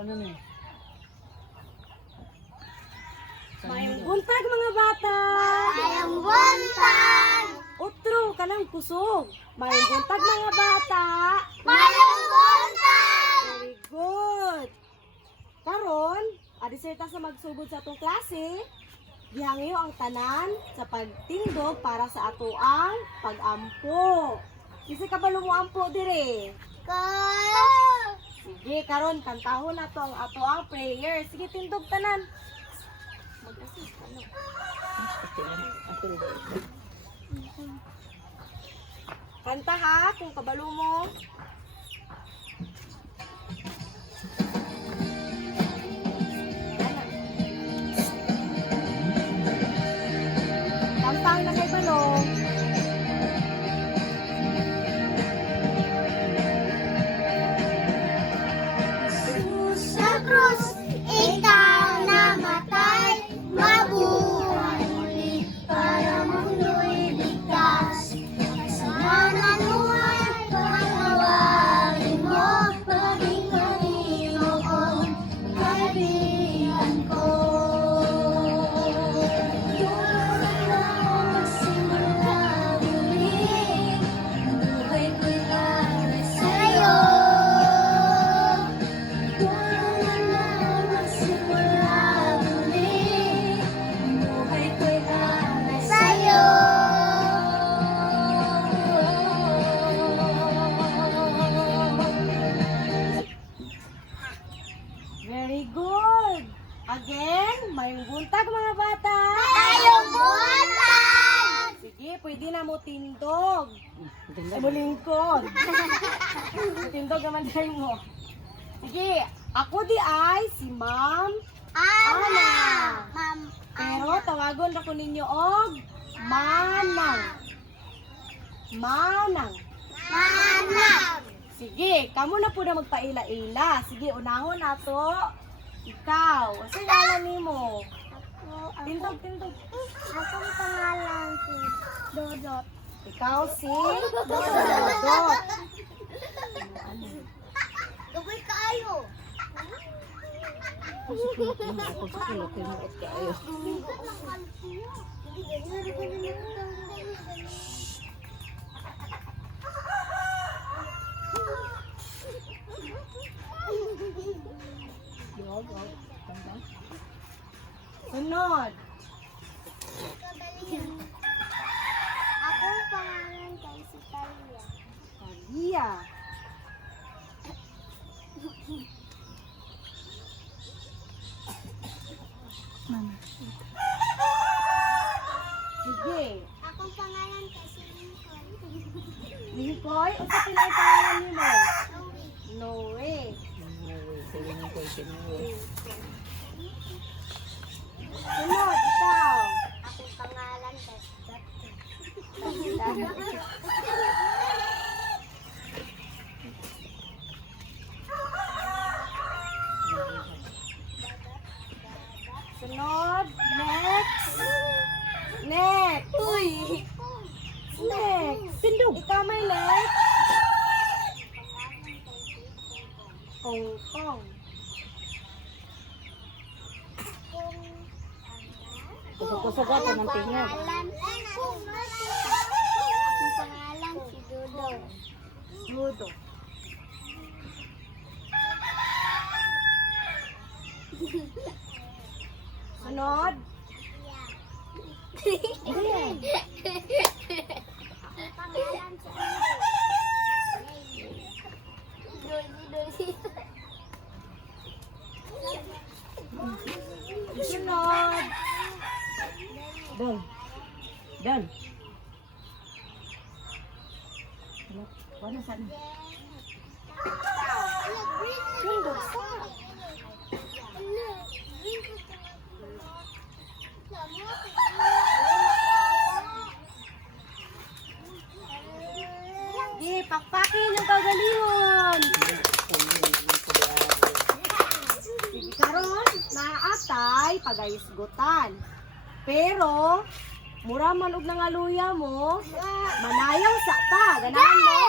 ano ni? Mayong buntag mga bata. Mayong buntag. Utro ka ng kusog. Mayong buntag mga bata. Mayong buntag. Very good. Karon, adisita sa magsugod sa atong klase. Gihangyo ang tanan sa pagtindog para sa ato ang pag-ampo. Kasi kabalo mo ampo dire. Sige, karon kantahon na to ang ato ang prayer. Sige, tindog tanan. Mag-assist ka na. Kanta ha, kung kabalo mo. Kantang na kay balong. Sa krus, ikaw namatay, mabuhay ulit para mundo'y ligtas. Kasalanan mo ay pangawalin mo, maging kanino kong kaibigan ko. Tulungan na magsimula muli, buhay ko'y para sa'yo. Tulungan na magsimula muli, buhay ko'y para sa'yo. Very good. Again, mayong buntag mga bata. Mayong buntag! Sige, pwede na mo tindog. Ay mo lingkod. Tindog naman tayo mo. Sige, ako di ay si Ma'am Ana. Ma'am, Pero tawagon na ko ninyo og Manang. Manang. Manang! Sige, kamo na po na magpaila-ila. Sige, unahon na to. Ikaw, asa ngalan nimo? Tindog, tindog. Akong pangalan si Dodot. Ikaw si Dodot. Gabay kaayo. Sunod. Akong pangalan kay si Talia. Talia. Sige. Akong pangalan kay si Lincoln. Lingkoy, o sa pinay-pangalan niyo mo? Noe. Sunod, ikaw. Akong pangalan kay si Justin. Sunod, next. Next. Uy. Next. Sindog. Ikaw may next. Hong Kong. Kusog-kusog ako ng tingin. Akong pangalan si Dodo. Ludo. Sunod. Akong pangalan si Dodo. Sunod. Don. Don. Wala saan? Sindog sa. Di, pakpakin yung kagalihon. Sige, karon naatay pagayisgutan. Pero mura man og nangaluya mo, manayaw sa ta, ganahan mo.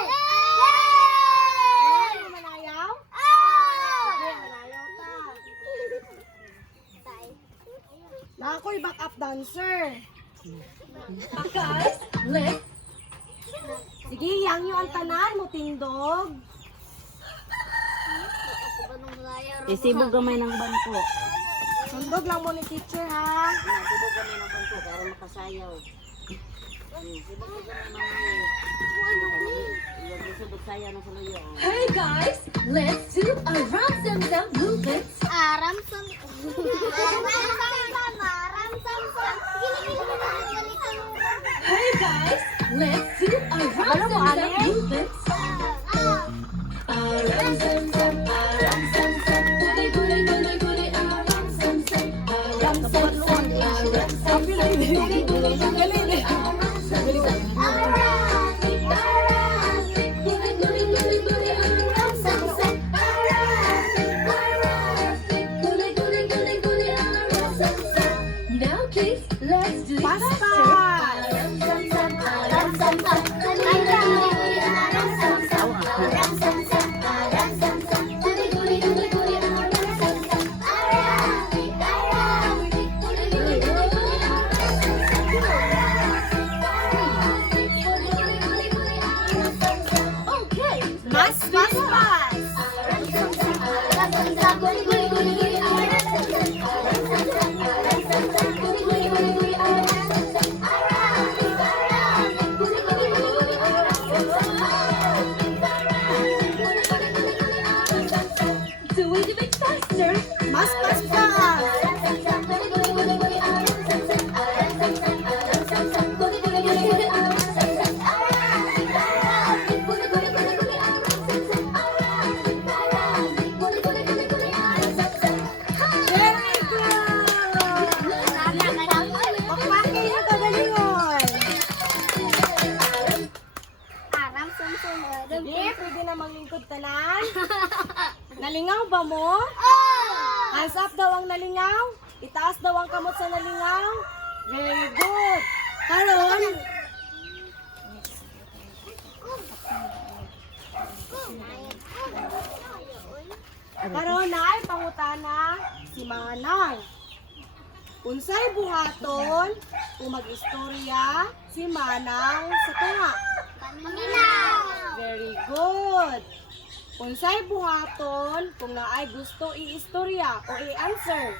Ganahan mo manayaw? Sige, manayaw ta. Na ako'y backup dancer. Guys, let's Sige, yang yung ang tanan mo, tindog. Isibog gamay ng bangko. Tindog lang mo ni teacher, ha? Isibog gamay ng bangko para makasayaw. Isibog gamay ng isibog sayaw na sa luyo. Hey guys, let's do a round zam movements. Aram sam. Aram sam sam. Hey guys, let's do a round zam movements. Aram zam zam, guli guli guli guli, aram zam zam, aram zam zam, aram zam zam, guli guli guli guli, aram zam zam, guli guli guli guli, aram zam zam, guli guli guli guli, aram zam zam. Now please, let's do it Fast faster. pass. Aram zam zam, aram zam zam, guli guli guli, aram zam zam, aram zam zam, aram zam zam, guli guli guli guli, aram zam zam, guli guli guli guli, okay. Mas, mas, mas. Do it a bit faster. Mas, mas, mas. Very good. Pakpakin yung kagalingon. Aram sam sam. Sige, pwede na maglingkod tanan. Nalingaw ba mo? Hands up daw ang nalingaw. Itaas daw ang kamot sa nalingaw. Very good. Karon, karon na ay pangutana si Manang. Unsay buhaton kung mag-istorya si Manang sa tunga? Very good. Unsay buhaton kung naay gusto i-istorya o i-answer?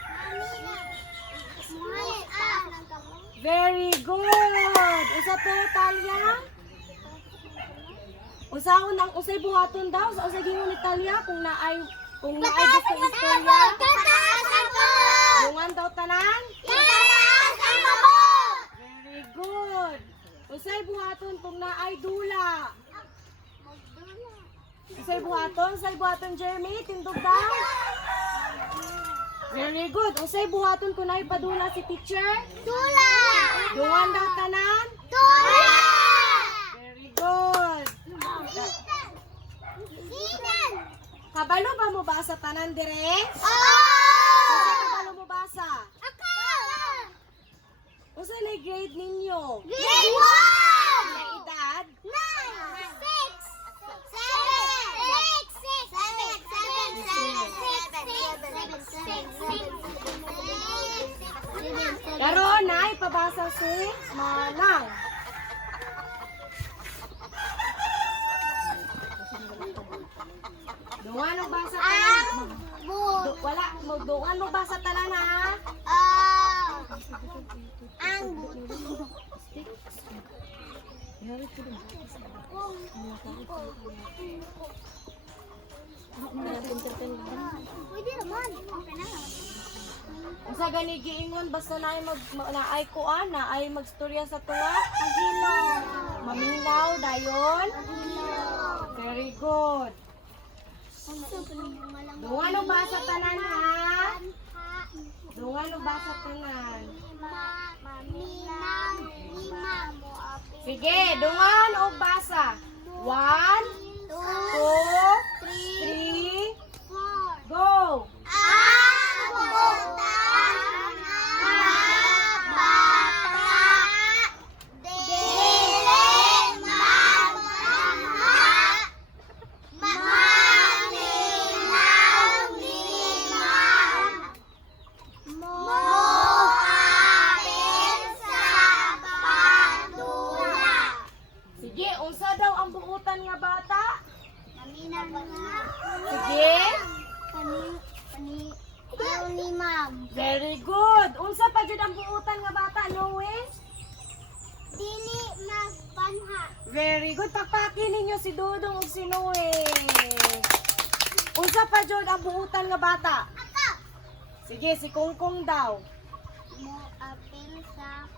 Very good. Usa to, Talia? Usaon ang usay buhaton daw sa usay gingon ni Talia kung naay gusto i-istorya. Dungan daw tanan? Very good. Usay buhaton kung naay dula. Usay buhaton Jeremy, tindog daw. Very good. Usay buhaton kung naay padula si teacher. Dungan daw tanan? Very good. Kabalo ba mo basa tanan dire? Usa kabalo mo basa? Usa na grade ninyo? Na edad? Karon na ipabasa si Manang. Dungan mo basa tanan? Wala, dungan mo basa tanan ha? Pwede naman. Okay na. Usa gani giingon basta naay naay kuan naay magstorya sa tuwa. Maminaw dayon. Very good. Dungan mo basa tanan ha? Dungan mo basa tanan. Sige, dungan o basa. 1, 2, 3, go! Mo pa jud ang buutan nga bata, Noe? Dili magbanha. Very good. Pakpaki ninyo si Dudong ug si Noe. Unsa pa jud ang buutan nga bata? Ako. Sige, si Kongkong daw. Mo apil sa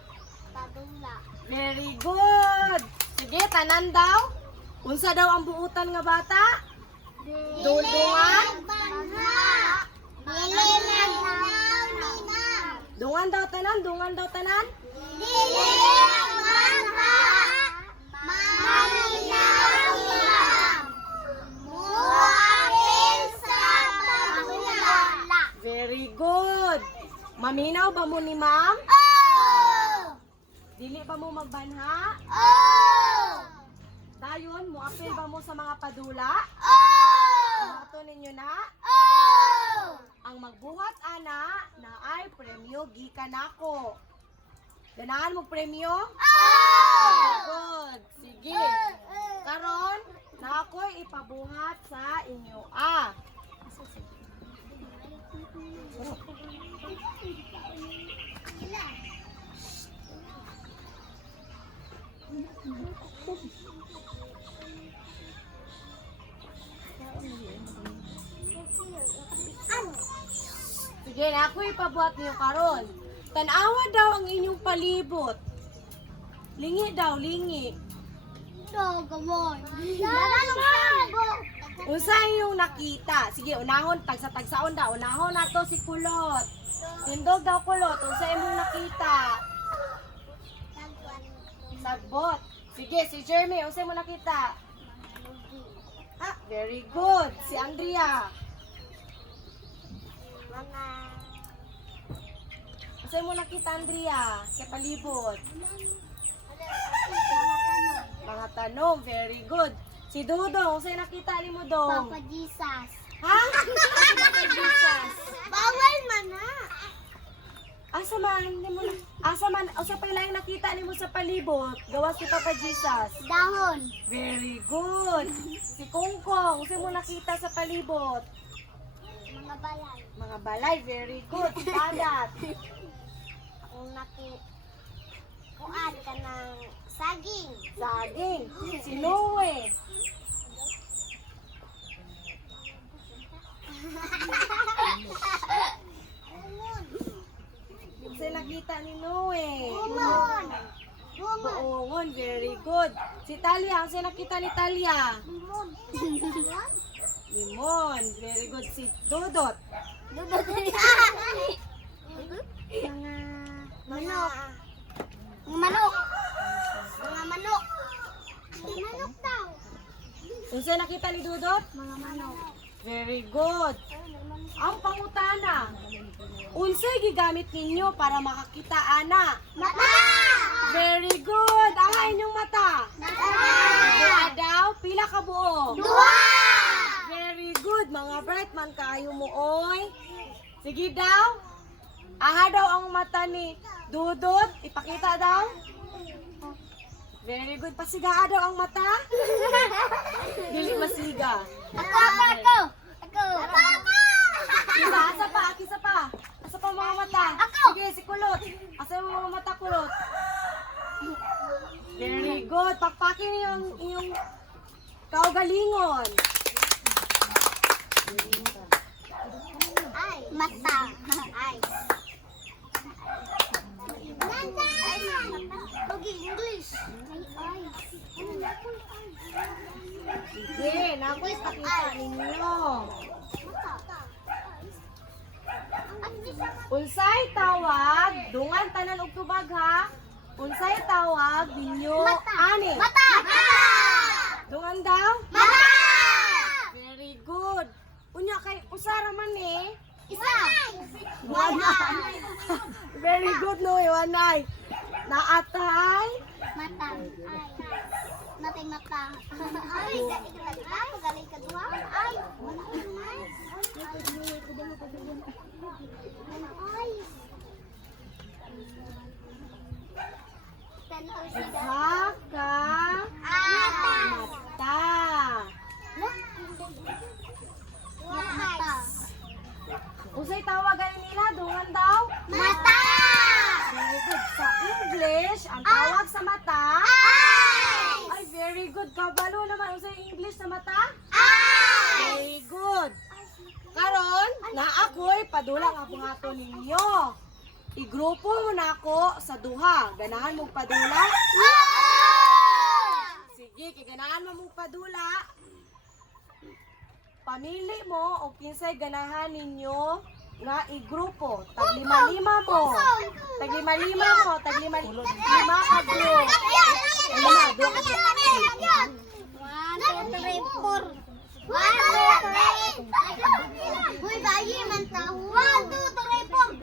padula. Very good. Sige, tanan daw. Unsa daw ang buutan nga bata? Dudungan? Banha. Dili magbanha. Dungan daw tanan, dungan daw tanan. Dili magbanha. Malinaw lang. Mo apil sa padula. Very good. Maminaw ba mo ni ma'am? Oh! Dili ba mo magbanha? Oh! Dayon, mo apil ba mo sa mga padula? Oh! Mato ninyo na? Oh! Ang magbuhat ana na ay premyo gikan nako. Ganahan mo premyo? Oh! Good. Sige. Karon, na ako'y ipabuhat sa inyo. Sige, na ako'y ipabuhat niyo karon. Tanawa daw ang inyong palibot. Lingi daw, lingi. Dogamon. Dogamon. Unsa inyong nakita? Sige, unahon, tagsa-tagsaon daw. Unahon na to si Kulot. Tindog daw Kulot. Unsa imong nakita? Sagbot. Sige, si Jeremy, unsa imong nakita? Ah, very good. Si Andrea. Mga Unsa imong nakita, Andrea? Sa palibot. Mga tanong, very good. Si Dudong, unsa nakita ni mo Dong? Papa Jesus. Ha? Papa Jesus. Bawal man na. Asa man, hindi mo na, asa man, asa pa lang nakita ni mo sa palibot? Gawas si Papa Jesus. Dahon. Very good. Si Kongkong, unsa mo nakita sa palibot? Mga balay. Mga balay, very good. Dadat. Kung kuan ka ng saging. Saging. Si Noe. Unsa nakita ni Noe? Gumon. Gumon. Buongon, very good. Si Talia, unsa nakita ni Talia? Limon. Limon, very good. Si Dudot. Mga manok. Mga manok. Mga manok. Manok daw. Unsa nakita ni Dudot? Mga manok. Very good. Ang pangutana. Unsay gigamit ninyo para makakita ana? Mata! Very good. Ang inyong mata. Duha daw, pila ka buo? Dua! Very good. Mga bright man kayo mo oy. Sige daw. Aha daw ang mata ni Dudot. Ipakita daw. Very good. Pasigaa daw ang mata. Dili masiga. Ako! Ako! Isa, asa pa, isa pa. Asa pa mga mata? Ako! Sige, si Kulot. Asa yung mga mata, Kulot? Very good. Pakpakin niyo yung iyong kaugalingon. Ay! Mata! Ay! Okay, English. Ay! Sige, nakoy pakita ninyo. Unsay tawag, dungan tanan og tubag ha. Unsay tawag ninyo ani? Mata! Dungan daw? Mata! Very good. Unya kay usara man eh. Isa! Wanay. Very good no, wanay. Naatay. Mata! Ay! Natay mata! Ay! Galing ka duha? Ay! Ay! Isa ka mata. Mata! Unsay tawagan nila? Dungan daw? Mata! English, ang tawag sa mata. Eyes! Ay, very good. Kabalo naman sa English sa mata. Eyes! Very good. Karon, na ako'y padulang ang buhaton ninyo. Igrupo mo na ako sa duha. Ganahan mong padula? Sige, kay ganahan mo mong padula. Pamili mo o kinsay ganahan ninyo nga igrupo. Tag lima-lima mo. Tag lima-lima mo. Tag lima ka group. Lima, duha ka group. 1, 2, 3, 4. 1, 2, 3. Uy, bayi man ta. 1, 2, 3, 4.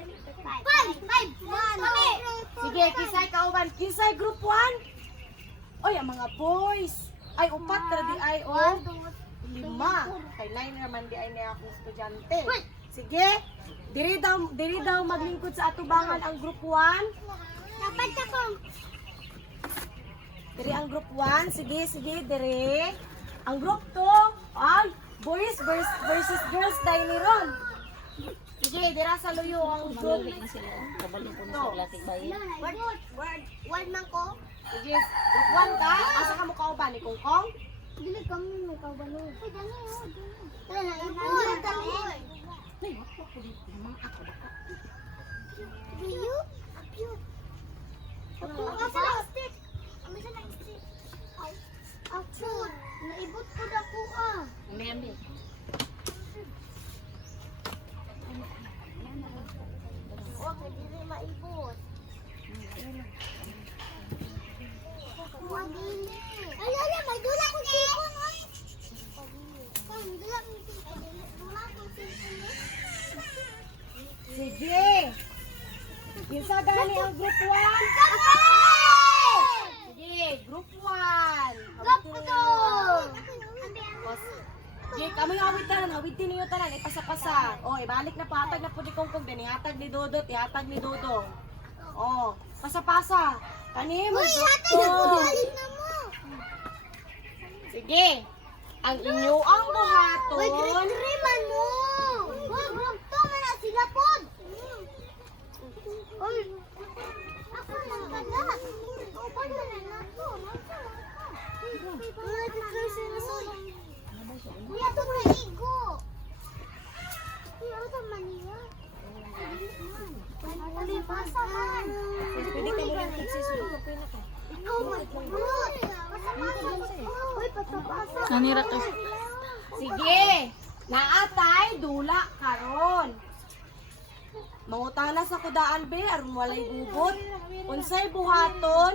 5. 1, 2, 3. Sige, kisay kauban. Kisay group 1. Oy, ang mga boys. Ay, upat na di ay o. 5. Kay 9 naman di ay na akong estudyante. Sige. Diri daw maglingkod sa atubangan ang group 1. Dapat ako. Diri ang group 1. Sige, diri. Ang group 2, ay, boys versus girls dahil ni Ron. Sige, dira sa luyo ang group. Kabalik ko na sa latik bayi. Word man ko. Sige, group 1 ka. Asa ka mo kauban ni Kongkong? Dili kami mo kabalo. Uy, dali oh. Dali na ipon. Dali. Riyo? Apyo. Apyo ka sa stick. Ami sa stick. Apyo. Naibot ko na ko ah. Ambi. Huwag na dili maibot. Huwag dili. Ala, may dula ko sipon. Dula ko sipon. Dula ko sipon. Sige. Kinsa gani ang group 1? Sige, group 1. Sige, kami hawitin niyo tanan, ipasa-pasa. O, ibalik na patag na po ni Kongkong, din ihatag ni Dodot, ihatag ni Dodong. O, pasa-pasa. Kani mo, Dodong. Sige, ang inyo ang buhaton. man mo. Wag, to man na sila pod. Oy. Ako lang pala. Upan na na ako. Kuya, ito na igo. Kuya, ito maniya. Uli, pasa man. Pwede ka mo lang magsisulog. Ikaw, magpulot. Uy, patapasa. Nanira ka. Sige, naatay dula karon. Mangutana sa kudaan be aron walay gugot. Unsay buhaton?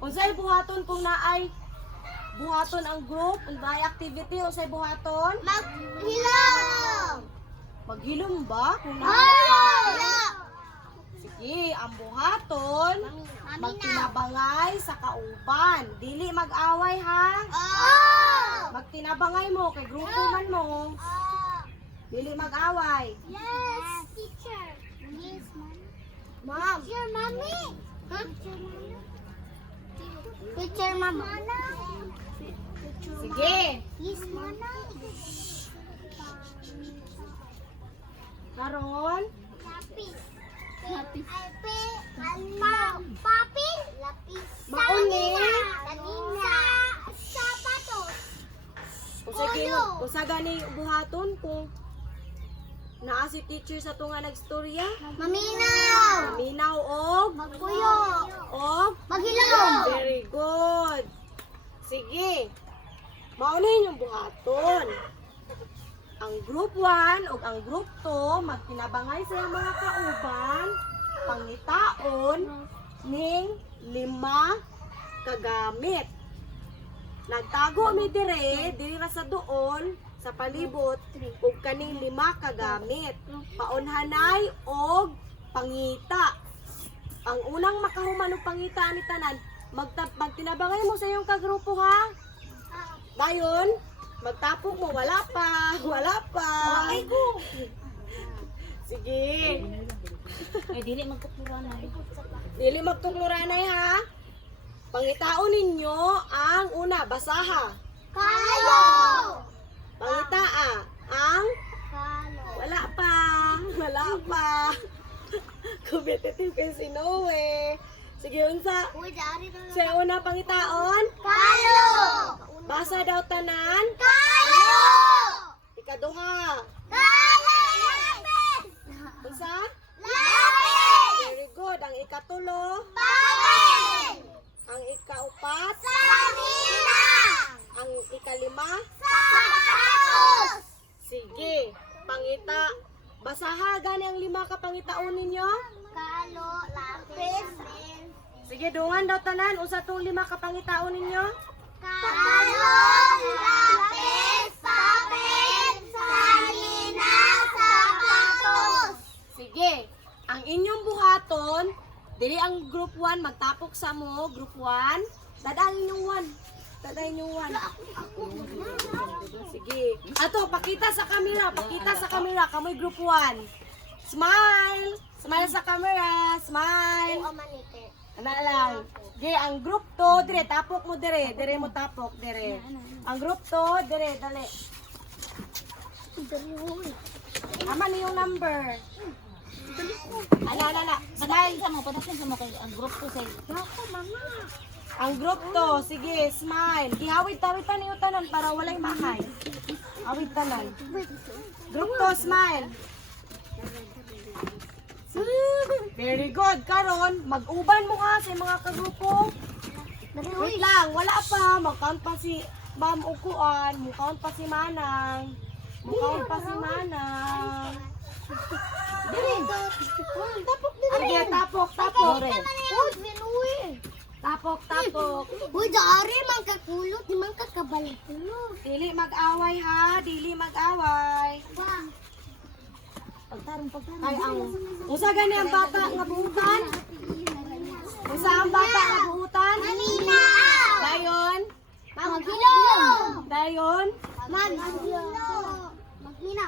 Unsay buhaton kung naay buhaton ang group, unsay activity unsay buhaton? Maghilaw! Maghilom ba kung naay? Hilaw! Sige, ang buhaton magtinabangay sa kauban. Dili mag-away ha. Oh! Magtinabangay mo kay grupo man mo. Dili mag-away. Yes, teacher. Yes, ma'am. Ma'am, Teacher, mommy. Huh? Teacher, mama. sige. Yes, mama. Karon, Lapis. Lapis. Papel. Lapis. Mauni. Kanina. Sapatos. usa gani buhaton kung naa si teacher sa tunga nagstorya. Maminaw. Minaw og Magpuyo. Maghilaw. very good. Sige. Maunin yung buhaton. Ang group 1 ug ang group 2 magtinabangay sa mga kauban pangitaon ning 5 kagamit. Nagtago mi diri ra sa duol sa palibot ug kaning 5 kagamit. Paunhanay og pangita. Ang unang makahuman og pangita ni tanan, magtinabangay mo sa iyong kagrupo ha. Dayon, magtapok mo, wala pa. Ay ko. Sige. Ay, dili magkapuranan. Dili magtukluranay ha. Pangitaon ninyo ang una, basaha. Kalo. Pangitaa ang Kalo. wala pa. Competitive kasi no eh. Sige, unsa? Uy, dari na lang. Sa una pangitaon, Kalo! basa daw tanan. Kalo! Ikaduha. Kalo! Lapis! Unsa? Lapis! Very good. Ang ikatulo, Papel! ang ikaupat, Sanina! ang ikalima. Sapatos! Sige, pangita. Basaha gani ang 5 ka pangitaon ninyo. Kalo, lapis, Sige, dungan daw tanan. Usa tong 5 ka pangitaon ninyo. kalo, lapis, papel, sanina, sapatos. Sige, ang inyong buhaton, dili ang group 1 magtapok sa mo, group 1. Dadaan inyong 1. Dadaan inyong 1. Sige. Ato, pakita sa camera, pakita sa camera. Kamoy group 1. Smile! Smile sa camera, smile. Manike. Ano lang. Sige, ang group 2, dire, tapok mo dire. Dire mo tapok, dire. Ang group 2, dire, dali. Ama na yung number. Ala. Smile. Sa mo, panasin sa mo kay ang group ko sa Ang group 2, sige, smile. Gihawid-tawid ta niyo tanan para walay mahay. Awid tanan. Group 2, smile. Very good. Karon, mag-uban mo ha sa mga kagrupo. Wait lang, wala pa. Mag-count pa si Bam Ukuan. Mag-count pa si Manang. Mag-count pa si Manang. Sige, tapok. Tapok. Uy, dari man kakulot, di man kakabalik. Dili mag-away ha. Dili mag-away. Ay, ang usa gani ang bata nga buutan? Usa ang bata nga buutan? Manina! Dayon? Maghilo! Dayon? Maghilo! Maghina!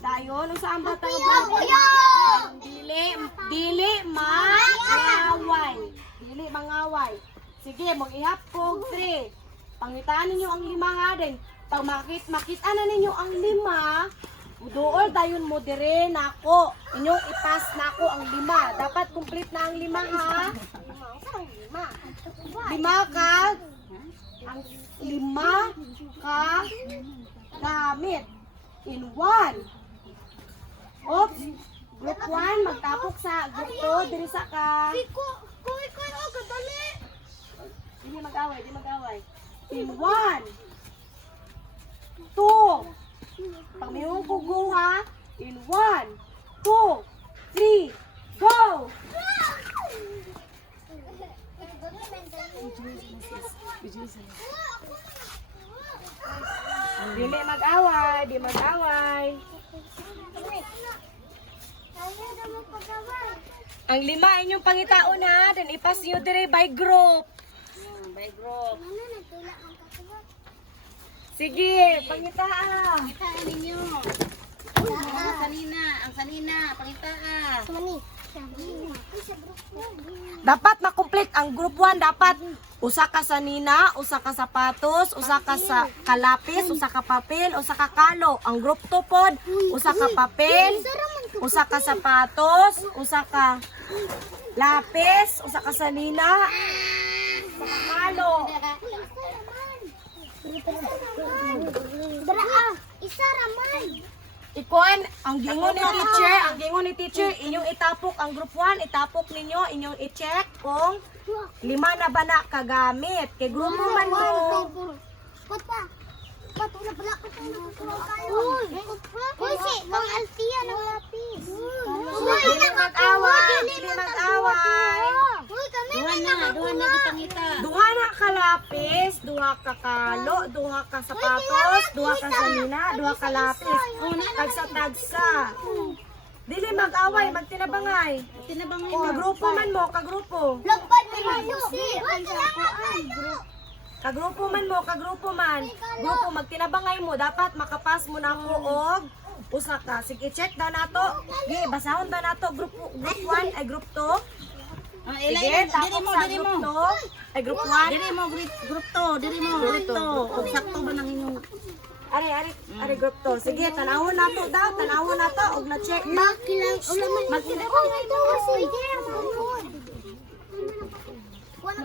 Dayon? Usa ang bata nga Kuya! buutan? Dili mangaway. Dili mangaway. Sige, mag-ihap ko 3. Pangitaan ninyo ang 5 ha din. Pag makita na ninyo ang 5, udool dayon mo dire nako. Inyong ipas nako ang 5. Dapat complete na ang 5 ha. 5 ka. Ang 5 ka gamit. In 1. Oops. Group 1 magtapok sa group 2 diri sa ka. Kuy, kadali! Hindi mag-away. In 1. 2. Pag may yung pugo ha, in 1, 2, 3, go! Dili mag-away, di mag-away. Ang 5 inyong pangitaon ha, then ipas nyo dire by group. by group. Sige, pangitaan. Pangitaan ninyo. Ang sanina, pangitaan. Dapat makomplete ang group 1. Dapat usa ka sa nina, usa ka sapatos, usa ka sa kalapis, usa ka papel, usa ka kalo. Ang group 2 pod, usa ka papel, usa ka sapatos, usa ka lapis, usa ka sa nina, usa ka kalo. Isa raman. Ikuan, ang gingon ni teacher, inyong itapok ang group 1, itapok ninyo, inyong i-check kung 5 na ba na kagamit. Kay grupo man mo. Patula pala ko Uy, si Mang Altia ng lapis. Dili mag-away. Uy, kami Duha na gitang-ita. Duha na ka lapis, duha ka kalo, duha ka sapatos, duha ka sanina, duha ka lapis. Tagsa-tagsa. Dili mag-away, magtinabangay. Tinabangay O, kagrupo man mo, kagrupo. Lampad ni Lucy. Kagrupo man. Grupo, magtinabangay mo. Dapat makapas mo na ko og usa ka. Sige, check daw nato. Sige, basahon daw nato. Group 1 ay group 2. Sige, tapos sa group 2 ay group 1. Diri mo group to, group to. Ug sakto ba nang inyong Ari group 2. Sige, tanawon nato daw. Tanawon nato og na-check na. Makilang ulaman. Magtinabangay daw. Sige.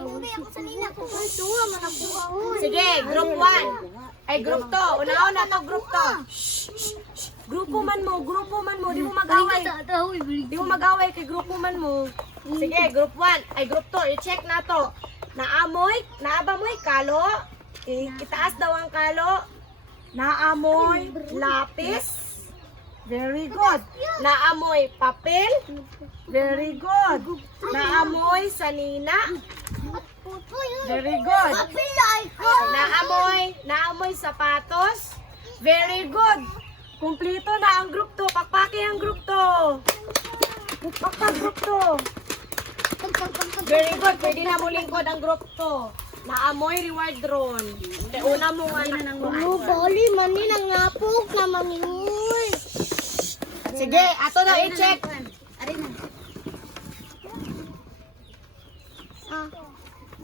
Uwi ako sa nila. Ay, tuwa, manakuha ko. Sige, group 1. Ay, group 2. Una-una to, group 2. Grupo man mo. Di mo mag-away. Di mo mag-away kay grupo man mo. Sige, group 1. Ay, group 2. I-check na to. Naabamoy kalo. Itaas daw ang kalo. Naamoy lapis. Very good. Naamoy papel. Very good. Naamoy sanina. Very good. Naamoy sapatos. Very good. Kumplito na ang group 2. Pakpaki ang group 2. Pakpak group 2. Very good. Pwede na mo lingkod ang group 2. Naamoy reward drone. Kaya una mo nga na ng Bali, mani nangapog naman yun. Sige, ato daw i-check.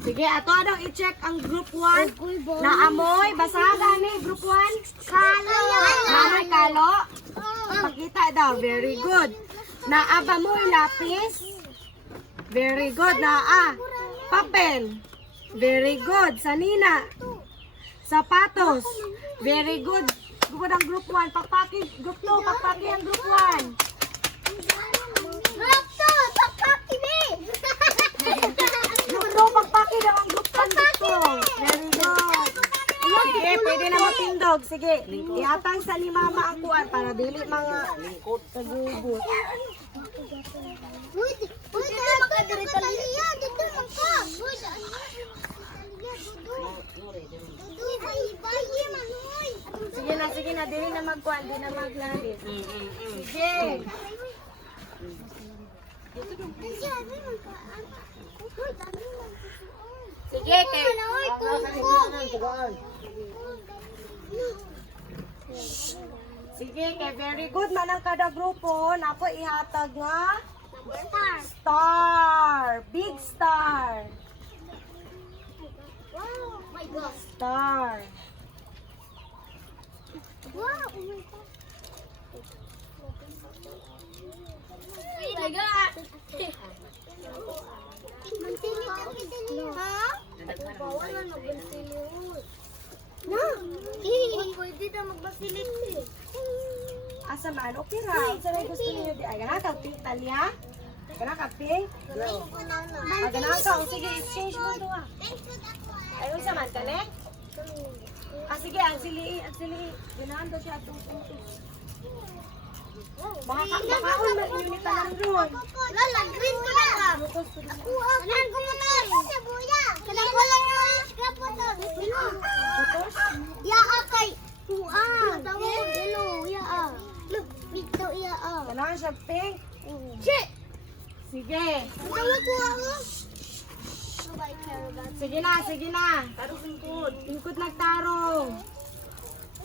Sige, ato daw i-check ang group 1. Naamoy, basaga ni group 1. Naamoy kalo. Pakita daw, very good. Naabamoy lapis. Very good. Papel. Very good. Sanina. Sapatos. Very good. Good ang group 1. Pakpaki. Group 2. Pakpaki ang group 1. Group 2, tapaki ni. Group 2. Pakpaki daw ang group 1. Group 2. Very good. Sige, pwede na matindog. Sige, ihatang sa ni mama ang kuwan para dili mga kagubot. Uy, dito makadiritalya. Dito maka. Uy, bayi manoy. Sige na, dili na magkuwan, di na maglalis. Sige. Sige, kay... Sige, kay very good man ang kada grupo. Nako ihatag nga star. Big star. Wow, my God. Star. Wow, ha? Bawal na magbasilid. Na? Pwede na magbasilid eh. Asa man, okay ra. Sa rin gusto niyo di. Ay, ganun ka, pink talya. Ganun ka, pink. Ay, ganun ka. O, sige, exchange mo ito ah. Ay, uy, man, kane? Sige, ang sili. Ganahan daw siya itong putos. Bakaon man unit na lang doon. Lala, green ko na lang. Nakuha ko. Anong kumutas? Sabuya. Kanang ko lang yung scrap mo to. Putos? Yaa kay. Kuha. Hello, yaa. Look, dito yaa. Ganahan siya, pink. Shit! Sige. Tawa ko ako. Sige na. Tarong lingkod. Lingkod nagtarong.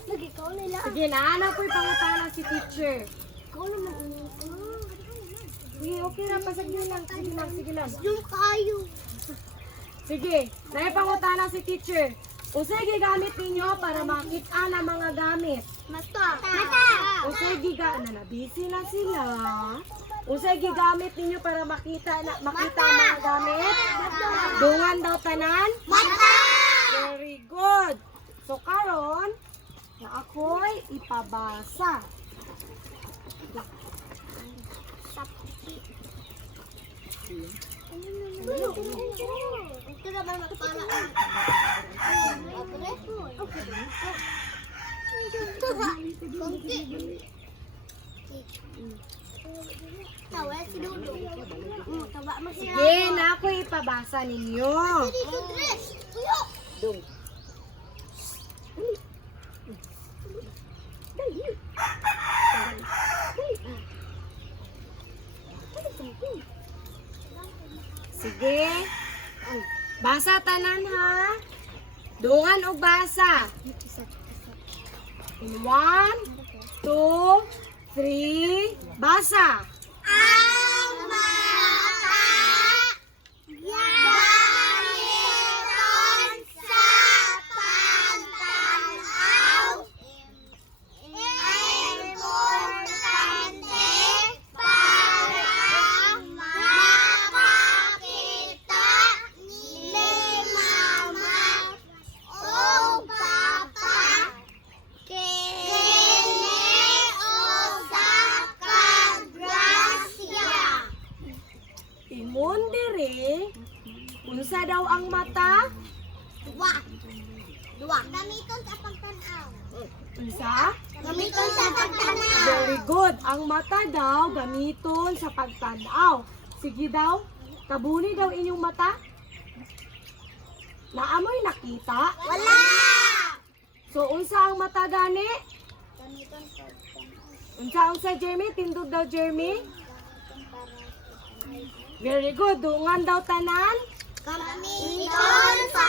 Lagi ko nila. Sige na, ano po'y pangutanan si teacher. Ikaw naman ulit. Sige, okay na, pasagyo lang. Sige lang. Yung kayo. Sige, naipangutanan si teacher. Usay gigamit ninyo para makita na mga gamit. Mata. Usay busy na sila. Usay gigamit ninyo para makita ang mga gamit. Dungan daw tanan. Mata. Very good. So karon, na ako'y ipabasa. Ito naman magpalaan. Tawa si Dudu. Tawa mo siya. Sige, na ako'y ipabasa ninyo. Dito dress. Tuyo. Sige. Basa tanan ha. Dungan o basa. 1, 2, 3, basa. Ang mata gamiton sa pagtanaw importante para makakita nila Unsa daw ang mata? Dua. Dua. Gamiton sa pagtanaw. Unsa? Gamiton sa pagtanaw. Very good. Ang mata daw gamiton sa pagtanaw. Sige daw. Tabuni daw inyong mata. Naamoy nakita? Wala. So unsa ang mata gani? Gamiton sa pagtanaw. Unsa Jeremy? Tindog daw Jeremy? Very good. Dungan daw tanan. Gamiton sa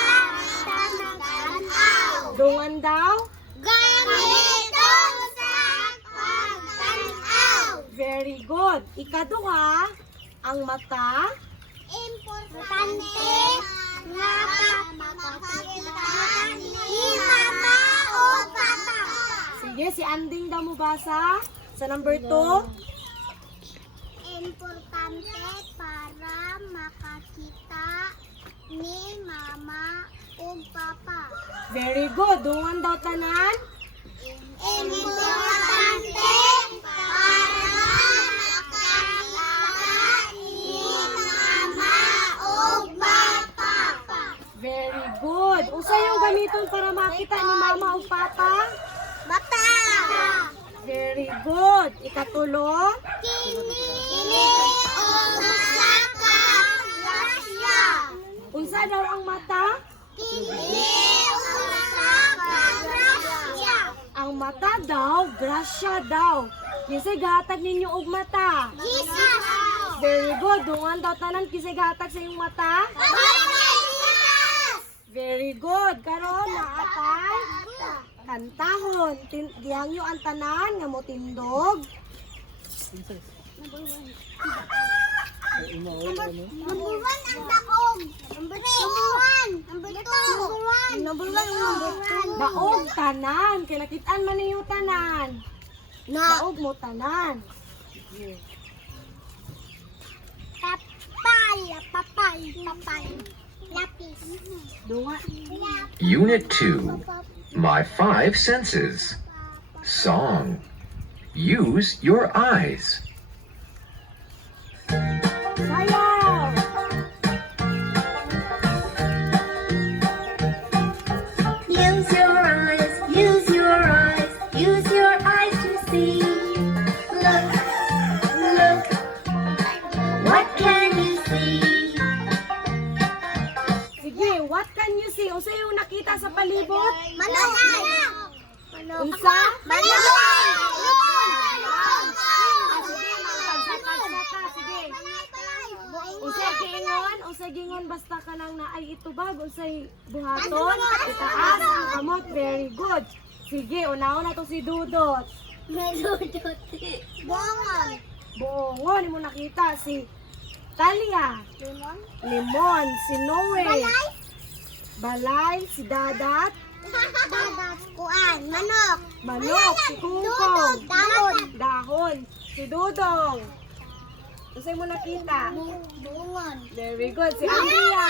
pagtanaw. Dungan daw. Gamiton sa pagtanaw. Very good. Ikaduha, ang mata. Importante nga makakita ni mama o papa. Sige, si Anding daw mo basa. Sa number 2. Importante para makakita ni mama o papa. Very good. Dungan daw tanan. Importante para makakita ni mama o papa. Very good. Unsa yung gamiton para makita ni mama o papa? Mata. Very good. Ikatulo. Kini o saka grasya. Unsa daw ang mata? Kini o saka grasya. Ang mata daw, grasya daw. Kisay gatag ninyo og mata. Jesus. Very good. Dungan daw tanan kisay gatag sa iyong mata. Very good. Karon naatay kantahon. Gihangyo ang tanan nga mo tindog. Number 1 ang daog. Number 2. Number 2. Number 1. Daog tanan. Kaya nakitaan man niyo tanan. Daog mo tanan. Papay. Papay. Papay. Lapis. Dunga. Unit 2. My five senses. Song. Use your eyes. Sayaw. Use your eyes, use your eyes, use your eyes to see. Look, look, what can you see? Sige, what can you see? Unsa yung nakita sa palibot? Manok. Unsa? Unsay giingon? Unsay giingon basta ka nang naay itubag, unsay buhaton, itaas ang kamot, very good. Sige, unahon na to si Dudot. Bongon. Buongon, mo nakita si Talia. Limon. Limon, si Noe. Balay. Balay, si Dadat. Dadat. Kuan. Manok. Manok, si Kungkong. Dahon. Dahon, si Dudong. Unsay mo nakita? Bungon. Very good, si Andrea.